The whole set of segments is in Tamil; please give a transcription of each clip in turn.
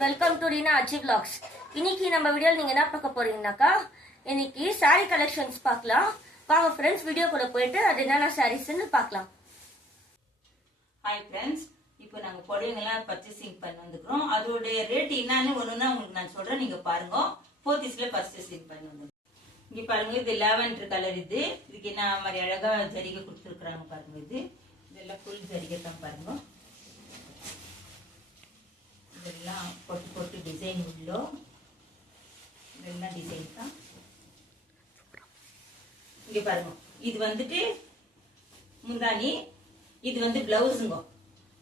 Welcome to Reena Aji vlogs. இன்னைக்கு நம்ம வீடியோல நீங்க என்ன பார்க்க போறீங்கன்னாக்கா இன்னைக்கு saree கலெக்ஷன்ஸ் பார்க்கலாம். வாங்க फ्रेंड्स வீடியோக்குள்ள போயிட்டு அது என்னென்ன sareesன்னு பார்க்கலாம். ஹாய் फ्रेंड्स, இப்போ நாங்க புடவைங்கலாம் பர்ச்சேசிங் பண்ண வந்துக்கிறோம். அதோட ரேட் என்னன்னு ஒண்ணுனா உங்களுக்கு நான் சொல்றேன், நீங்க பாருங்க. போத்தீஸ்ல பர்ச்சேசிங் பண்ணி வந்து இங்க பாருங்க, இது லாவெண்டர் கலர். இதுக்கு என்ன மாதிரி அழகா ஜரிகை கொடுத்துருக்காங்க பாருங்க. இதெல்லாம் ஃபுல் ஜரிகை தான் பாருங்க. இதெல்லாம் பொட்டு பொட்டு டிசைன் உள்ளோ, இதெல்லாம் டிசைன் தான். இங்க பாருங்க, இது வந்துட்டு முந்தானி, இது வந்து பிளவுஸுங்க.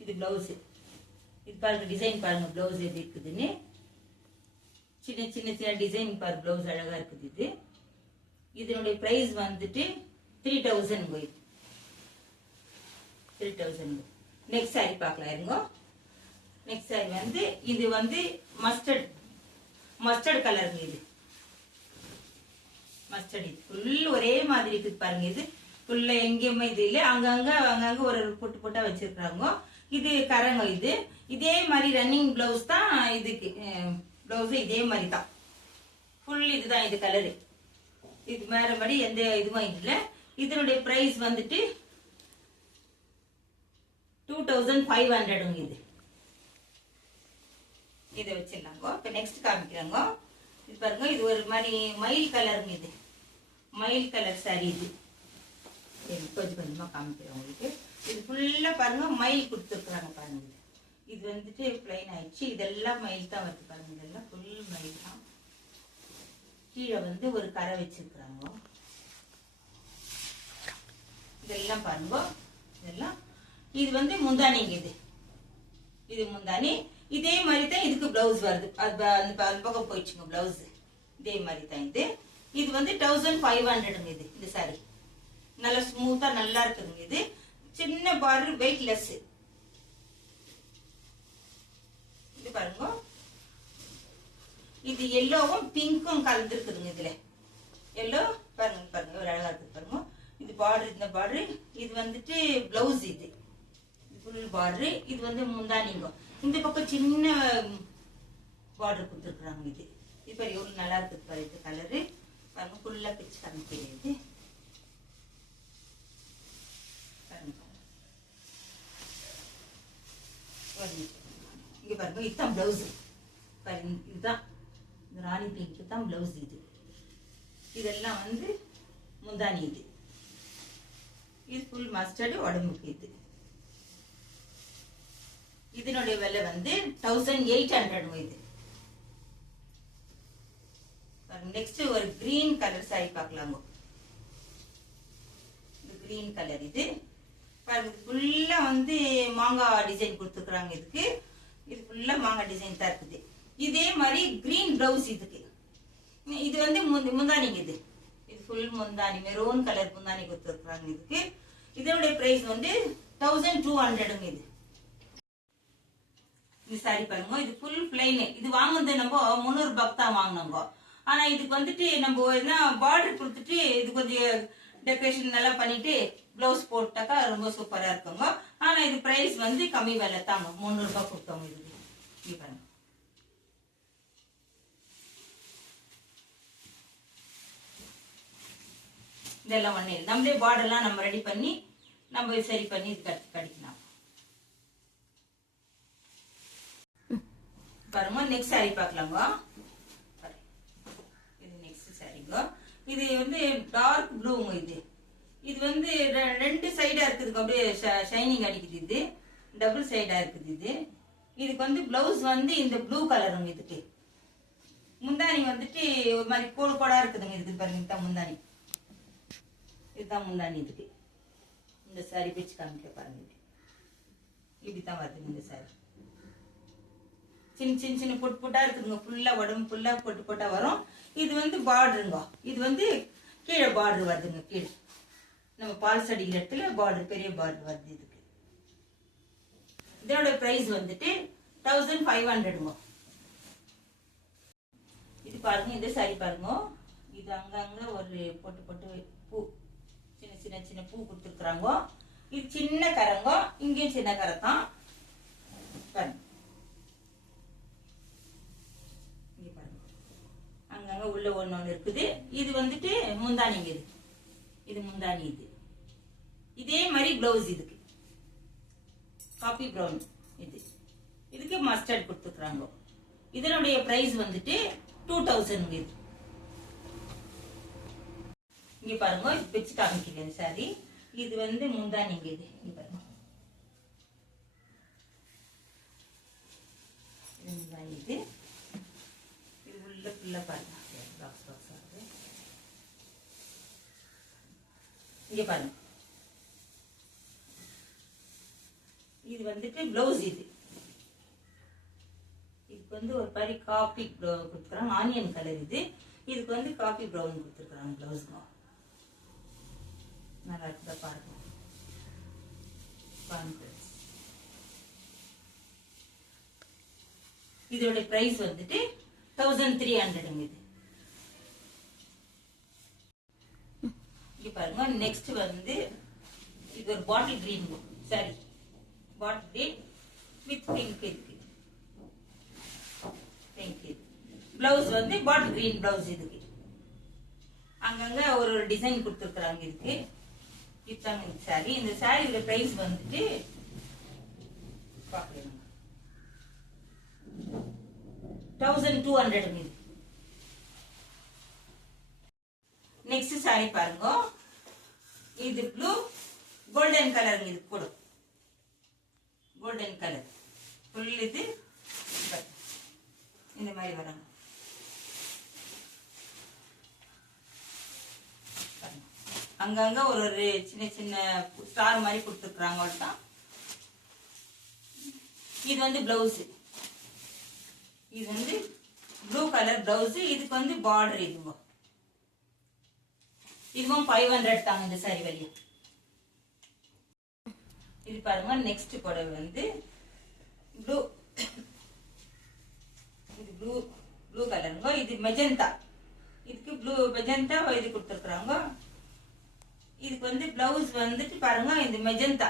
இது பிளவுஸ். இது பாருங்க டிசைன் பாருங்க, பிளவுஸ் எது இருக்குதுன்னு. சின்ன சின்ன சின்ன டிசைன் பாரு, பிளவுஸ் அழகா இருக்குது. இதனுடைய பிரைஸ் வந்துட்டு 3000 போய் 3000. நெக்ஸ்ட் சாரி பார்க்கலாம் இருங்க. நெக்ஸ்ட் சாரி வந்து இது வந்து மஸ்டர்ட் கலர். இது மஸ்டர்ட், இது ஃபுல் ஒரே மாதிரி இருக்குது பாருங்க. இது ஃபுல்லா எங்கேயுமே இது இல்லை, அங்கங்க ஒரு பொட்டு பொட்டா வச்சிருக்காங்க. இது கரங்க. இதே மாதிரி ரன்னிங் பிளவுஸ் தான். இதுக்கு பிளவுஸ் இதே மாதிரி தான், ஃபுல் இதுதான். இது கலரு, இது மேறபடி எந்த இதுவும் இல்லை. இதனுடைய பிரைஸ் வந்துட்டு 2500. இதை வச்சிடலாங்க. இப்ப நெக்ஸ்ட் காமிக்கிறாங்க. இது பாருங்க, இது ஒரு மாதிரி மயில் கலருங்க. இது மயில் கலர் சாரி. இது கொஞ்சம் கொஞ்சமா காமிக்கிறேன் உங்களுக்கு. இது ஃபுல்லா பாருங்க மயில் கொடுத்துருக்குறாங்க பாருங்க. இது வந்துட்டு பிளைன் ஆயிடுச்சு. இதெல்லாம் மயில் தான் வருது பாருங்க. இதெல்லாம் ஃபுல் மயில் தான். கீழே வந்து ஒரு கரை வச்சிருக்கிறாங்க. இதெல்லாம் பாருங்க. இதெல்லாம் இது வந்து முந்தானிங்க. இது முந்தானி. இதே மாதிரி தான் இதுக்கு பிளவுஸ் வருது. அது அந்த பக்கம் போயிடுச்சுங்க பிளவுஸ். இதே மாதிரி தான் இது வந்து 1500. இந்த சாரி நல்லா ஸ்மூத்தா நல்லா இருக்குதுங்க. இது சின்ன பார்டர், வெயிட்லெஸ். இது பாருங்க, இது எல்லோவும் பிங்க்கும் கலந்து இருக்குதுங்க. இதுல எல்லோ பாருங்க பாருங்க, ஒரு அழகா இருக்கு பாருங்க. இது பார்டர், இந்த பார்டர். இது வந்துட்டு பிளவுஸ். இது ஃபுல் பார்டர். இது வந்து முந்தானிங்க. இந்த பக்கம் சின்ன பார்டர் கொடுத்துருக்குறாங்க. இது பாரு எவ்வளவு நல்லா இருக்குது பாரு. இது கலரு பாருங்க, ஃபுல்லா பிச்சு காமிக்கிறது. இங்க பாருங்க, இதுதான் பிளவுஸ் பாருங்க. இதுதான் ராணி பிங்க் தான் பிளவுஸ். இதெல்லாம் வந்து முந்தானி. இது ஃபுல் மஸ்டர்டு உடம்புக்கு. இதனுடைய விலை வந்து 1800. நெக்ஸ்ட் ஒரு கிரீன் கலர் சாரி பார்க்கலாங்க. Green colour. இது பாருங்க, ஃபுல்லா வந்து மாங்காய் டிசைன் கொடுத்துருக்காங்க. இது ஃபுல்லா மாங்காய் டிசைன் தான் இருக்குது. இதே மாதிரி கிரீன் பிளவுஸ். இது வந்து முந்தானிங்க. இது ஃபுல் முந்தானி, மெரூன் கலர் முந்தானி கொடுத்துருக்காங்க. இதனுடைய பிரைஸ் வந்து 1200. இந்த சாரி பாருங்க, இது ஃபுல் பிளைன். இது வாங்குறது நம்ம 300 ரூபாய்க்கு தான் வாங்கினோங்க. ஆனா இதுக்கு வந்துட்டு நம்ம என்ன பார்டர் கொடுத்துட்டு இது கொஞ்சம் டெக்கரேஷன் நல்லா பண்ணிட்டு பிளவுஸ் போட்டாக்கா ரொம்ப சூப்பரா இருக்குங்க. ஆனா இது பிரைஸ் வந்து கம்மி விலை தாங்க, 300 ரூபாய் கொடுத்தோங்க. இது பாருங்க. இதெல்லாம் ஒண்ணு இல்லை, நம்மளே பார்டர்லாம் நம்ம ரெடி பண்ணி நம்ம சரி பண்ணி இது கட்டிக்கலாம் பாருங்க. நெக்ஸ்ட் சாரி பார்க்கலாங்க. இது நெக்ஸ்ட் சாரிங்க. இது வந்து டார்க் ப்ளூங்க. இது வந்து ரெண்டு சைடா இருக்குதுங்க, அப்படியே ஷைனிங் அடிக்குது. இது டபுள் சைடா இருக்குது. இதுக்கு வந்து பிளவுஸ் வந்து இந்த ப்ளூ கலருங்க. இதுக்கு முந்தானி வந்துட்டு ஒரு மாதிரி கோடு கோடா இருக்குதுங்க. இதுக்கு பாருங்க, இதுதான் முந்தானி. இதுதான் முந்தானி. இதுக்கு இந்த சாரி பிச்சு காமிக்க பாருங்க. இப்படித்தான் வருதுங்க இந்த சாரி. சின்ன சின்ன சின்ன பொட்டு பொட்டா இருக்குதுங்க. ஃபுல்லா உடம்பு ஃபுல்லா பொட்டு பொட்டா வரும். இது வந்து பார்டருங்க. இது வந்து கீழே பார்டர் வருதுங்க. கீழே நம்ம பால் சடிக்கிற இடத்துல பார்டர், பெரிய பார்டர் வருது. இதோட பிரைஸ் வந்துட்டு 1500. இது பாருங்க, இந்த சாரி பாருங்க. இது அங்கங்க ஒரு பொட்டு பொட்டு பூ, சின்ன சின்ன சின்ன பூ கொடுத்துருக்குறாங்க. இது சின்ன கரங்க, இங்கேயும் சின்ன கரை தான் பாருங்க. அங்கங்க உள்ள ஒண்ணு இருக்குது. இது வந்துட்டு முந்தானிங்க. இது முந்தானி. இதே மாதிரி பிளவுஸ் இதுக்கு காபி பிரவுன். இதுக்கு மஸ்டர்ட் கொடுத்துக்கிறாங்க. இதனுடைய பிரைஸ் வந்துட்டு 2000. இங்க பாருங்க, பிச்சு காமிக்கிறேன் சாரி. இது வந்து முந்தானிங்க. இங்க பாருங்க, இது முந்தானி. இது உள்ள ஃபுல்லா பாருங்க பாக்ஸ் பாக்ஸ் ஆகுது. இங்க பாருங்க, இது வந்துட்டு பிளவுஸ். இதுக்கு வந்து ஒரு மாதிரி காபி கொடுத்துருக்காங்க, ஆனியன் கலர். இதுக்கு வந்து காபி ப்ரௌன் கொடுத்துருக்காங்க பிளவுஸ். நல்லா இருக்குதா பாருங்க. இதோட பிரைஸ் வந்துட்டு 1300. இது பாருங்க. நெக்ஸ்ட் வந்து இது ஒரு bottle green sorry, bottle green with pink. இருக்கு பிங்க். பிளவுஸ் வந்து பாட்டில் கிரீன் பிளவுஸ். இதுக்கு அங்கங்க ஒரு டிசைன் கொடுத்துருக்காங்க. இதுக்கு இதுதாங்க இந்த சாரி. இந்த சாரியோட பிரைஸ் வந்துட்டு 1200. நெக்ஸ்ட் சாரி பாருங்க. இது ப்ளூ கோல்டன் கலர். இது கூட கோல்டன் கலர் ஃபுல். இது இந்த மாதிரி வராங்க. அங்கங்க ஒரு சின்ன சின்ன ஸ்டார் மாதிரி கொடுத்துருக்காங்க. இது வந்து பிளவுஸ். இது வந்து ப்ளூ கலர் பிளவுஸ். இதுக்கு வந்து பார்டர். இதுவும் 500 தாங்க இந்த சாரி வெளியே. இது பாருங்க. நெக்ஸ்ட் புடவை வந்து ப்ளூ. இது ப்ளூ கலருங்க. இது மெஜந்தா. இதுக்கு ப்ளூ மெஜந்தா இது கொடுத்துருக்காங்க. இதுக்கு வந்து பிளவுஸ் வந்துட்டு பாருங்க, இந்த மெஜந்தா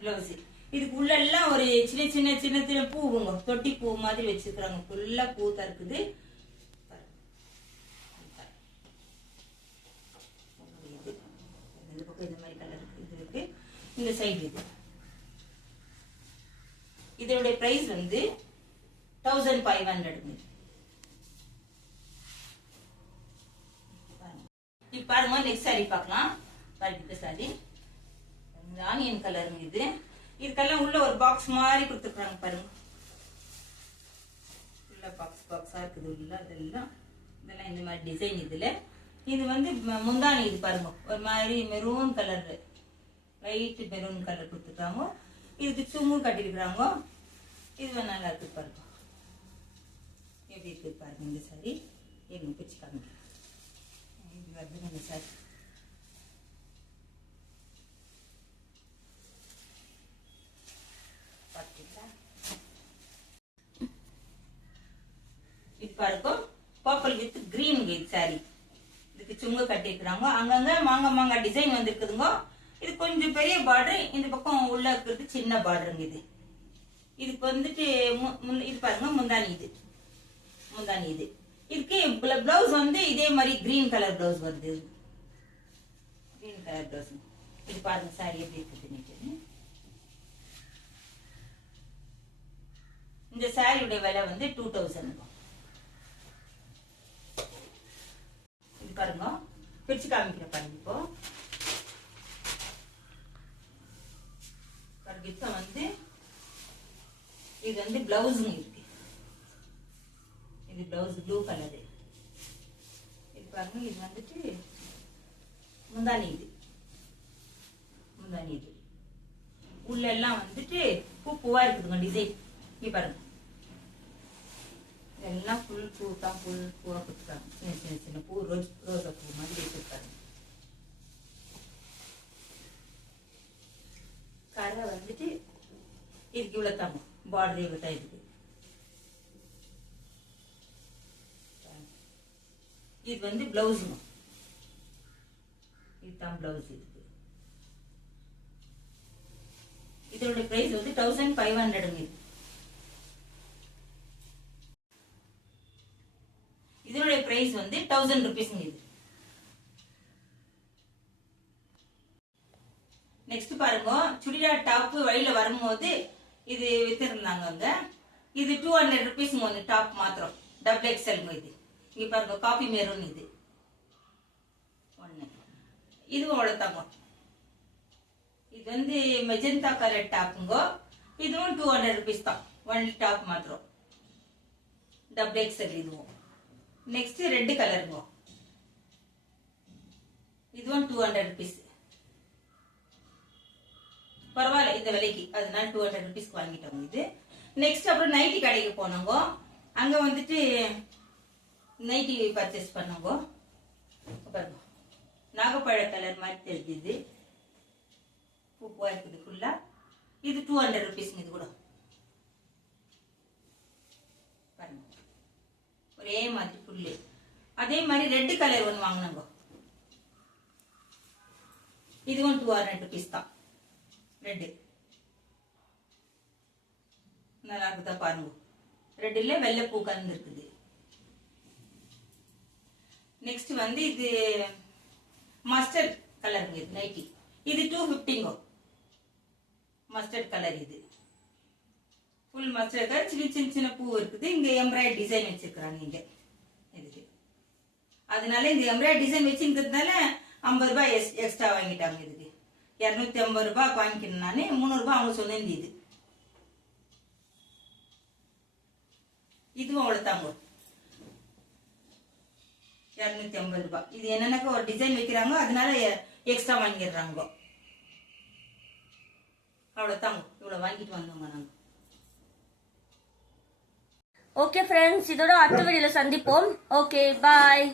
பிளவுஸ். இதுக்கு உள்ள எல்லாம் ஒரு சின்ன சின்ன சின்ன சின்ன பூவுங்க, தொட்டி பூ மாதிரி வச்சிருக்காங்க. ஃபுல்லா பூ தான் இருக்குது. இந்த பக்கம் இந்த மாதிரி கலர் இருக்கு. இந்த சைடு இதோட பிரைஸ் வந்து 1500. இப்ப பாருங்க, நெக்ஸ்ட் சாரி பார்க்கலாம். பாருங்க சாரி ஆனியன் கலர். இதுக்கெல்லாம் உள்ள ஒரு பாக்ஸ் மாதிரி கொடுத்துருக்காங்க பாருங்க. உள்ள பாக்ஸ் பாக்ஸா இருக்குது உள்ள. இதெல்லாம் இந்த மாதிரி டிசைன். இது வந்து முந்தானி. இது பாருங்க, ஒரு மாதிரி maroon colour, light maroon colour கொடுத்துருக்காங்க. இதுக்கு சும்மு கட்டிருக்கிறாங்க. இது நல்லா இருக்கு பாருங்க. எப்படி இருக்கு பாருங்க இந்த சாரி. எனக்கு பிடிச்சி காமிக்கிறேன். இது வந்து இந்த சாரி பாருங்க. Purple with green sorry. இதுக்கு சுங்க கட்டிருக்கிறாங்க. அங்கங்க மாங்க டிசைன் வந்துருக்குதுங்க. இது கொஞ்சம் பெரிய பார்டர். இந்த பக்கம் உள்ள இருக்கிறது சின்ன பார்டருங்க. இதுக்கு வந்துட்டு இது பாருங்க முந்தானி. முந்தானி. இதுக்கு பிளவுஸ் வந்து இதே மாதிரி கிரீன் கலர் பிளவுஸ் வருது. Green colour blouse. இது பாருங்க சாரி எப்படி இருக்குது. இந்த சாரியோட விலை வந்து 2000. இது பாருங்க, பிரிச்சு காமிக்கிற பாருங்க. இப்போ வந்து இது வந்து பிளவுஸுங்க இருக்கு. இது பிளவுஸ் ப்ளூ கலரு. இது பாருங்க. இது வந்துட்டு முந்தானி. முந்தானி. உள்ள எல்லாம் வந்துட்டு பூவா இருக்குதுங்க டிசைன். இங்க பாருங்க, இதெல்லாம் ஃபுல் பூ தான். ஃபுல் பூவா கொடுத்துருக்காங்க. சின்ன சின்ன சின்ன பூ, ரோசா பூ மாதிரி வச்சிருக்காங்க. கரை வந்துட்டு இதுக்கு இவ்வளவு தாங்க. பார்டர் இவ்வளவு தான் இருக்கு. இது வந்து பிளவுஸுங்க. இதுதான் பிளவுஸ். இதோட பிரைஸ் வந்து 1500. இதனுடைய பிரைஸ் வந்து 1000 ருபீஸ்ங்க இது. நெக்ஸ்ட் பாருங்க, சுடிதார் டாப் வழியில வரும்போது இது வித்திருந்தாங்க அங்க. இது 200 ருபீஸ்ங்க வந்து டாப் மாத்திரம், டபுள் எக்ஸ்எல் இது. இங்க பாருங்க, காபி மெரூன் இது ஒண்ணு. இதுவும் அவ்வளவுதாங்க. இது வந்து மெஜந்தா கலர் டாப்புங்க. இதுவும் 200 ருபீஸ் தான், ஒன்லி டாப் மாத்திரம், டபுள் எக்ஸ்எல் இதுவும். நெக்ஸ்ட் ரெட் கலருங்க, இதுவும் 200 ருபீஸ். பரவாயில்ல இந்த விலைக்கு, அதனால 200 ருபீஸ்க்கு வாங்கிட்டோம் இது. நெக்ஸ்ட் அப்புறம் நைட்டி கடைக்கு போனோங்க. அங்க வந்துட்டு நைட்டி பர்ச்சேஸ் பண்ணோங்க. பாருங்க, நாகப்பழ கலர் மாதிரி தெரிஞ்சுது, பூப்பா இருக்குது ஃபுல்லா. இது 200 ருபீஸ்ங்க. இது கூட பாருங்க, ஒரே மாதிரி ஃபுல்லு. அதே மாதிரி ரெட் கலர் ஒன்று வாங்கினோங்க. இதுவும் 200 ருபீஸ் தான். ரெட் நல்லா இருக்குதா பாருங்க. ரெட்ல வெள்ளை பூ கலந்து இருக்குது. நெக்ஸ்ட் வந்து இது மஸ்டர்ட் கலருங்க. இது நைட்டி, இது 250ங்க. மஸ்டர்ட் கலர் இது ஃபுல் மஸ்டர்ட் கலர். சின்ன சின்ன பூ இருக்குது. இங்க எம்ப்ராய்டரி டிசைன் வச்சிருக்காங்க இங்க இதுக்கு. அதனால இந்த எம்ப்ராய்டரி டிசைன் வச்சிருக்கிறதுனால 50 ரூபாய் எக்ஸ்ட்ரா வாங்கிட்டாங்க. இதுக்கு 250 ரூபாய் வாங்கிக்கணும். நானு 300 ரூபாய் அவங்க சொன்னது. இது இதுவும் அவ்வளவுதாங்க, 250 ரூபாய். இது என்னன்னாக்கா ஒரு டிசைன் வைக்கிறாங்க, அதனால எக்ஸ்ட்ரா வாங்கிடுறாங்க. அவ்வளவுதாங்க, இவ்வளவு வாங்கிட்டு வந்தோங்க நாங்க. ஓகே ஃப்ரெண்ட்ஸ், இதோட அடுத்த வீடியோல சந்திப்போம். ஓகே, பாய்.